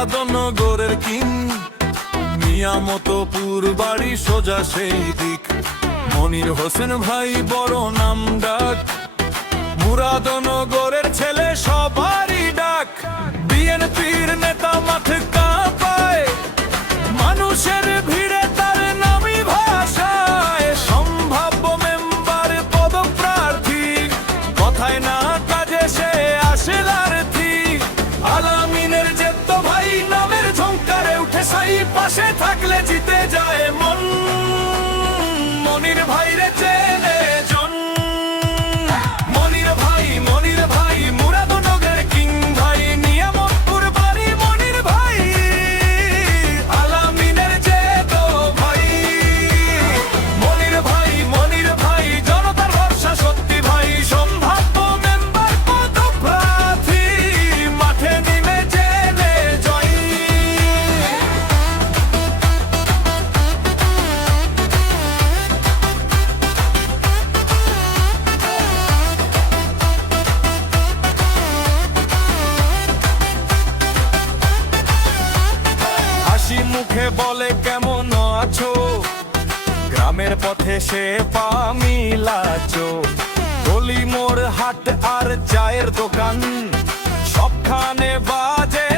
মুরাদনগরের king, মিয়ামতপুর বাড়ি সোজা সেই দিক। মনির হোসেন ভাই বড় নাম ডাক, মুরাদনগরের ছেলে সবারই ডাক। বিএনপির নেতা মাঠে কাঁপায়, মানুষের ভিড়ে তার নামই ভাষায়। সম্ভাব্য মেম্বার পদপ্রার্থী, কথায় না কাজে সে আসে লার্থী। আলামিনের জেদ্দ ভাই নামের ঝংকারে উঠে সাই, পাশে থাকলে জিতে যায় মন। মনির ভাই রে চেনে জন, মনির ভাই মুরাদনগরের কিং ভাই, নিয়ামতপুর বাড়ি মনির ভাই। আলামিনের জেদ্দ ভাই, মনির ভাই জনতার ভরসা সত্যি ভাই। সম্ভাব্য মেম্বার পদপ্রার্থী, মাঠে নেমে জেনে জয়। হাসি মুখে বলে কেমন আছো, গ্রামের পথে সে পা মিলাছো। গলি মোড় হাট আর চায়ের দোকান, সবখানে বাজে